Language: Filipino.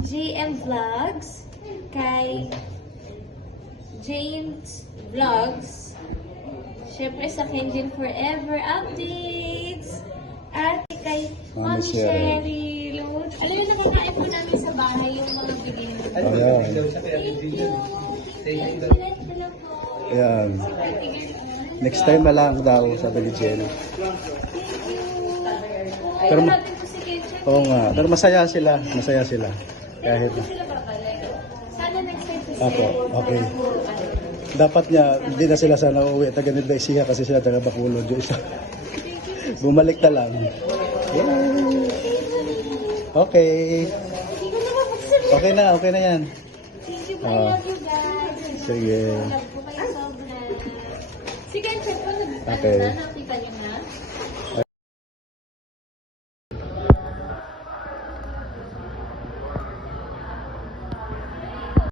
JM Vlogs, kay James Vlogs, syempre sa Kenjin Forever Updates, at kay Mami Sherry. Alam mo, nakakain po namin sa bahay yung mga bigay mo. Ayan. Thank you. Ayan. Next time na lang daw, sabi ni Jen. Pero, oo nga, pero masaya sila. Masaya sila. Kahit na. Sana next time po Apo, okay. Dapat niya, hindi na sila sana uuwi. Taga Nueva Ecija kasi sila taga Bacolod. Yung isa. Bumalik na lang. Yay! Okay. Okay na yan. Thank you, I love you guys. Sige. Love ko kayo sobra. Sige, check ko. Okay. Nakita niyo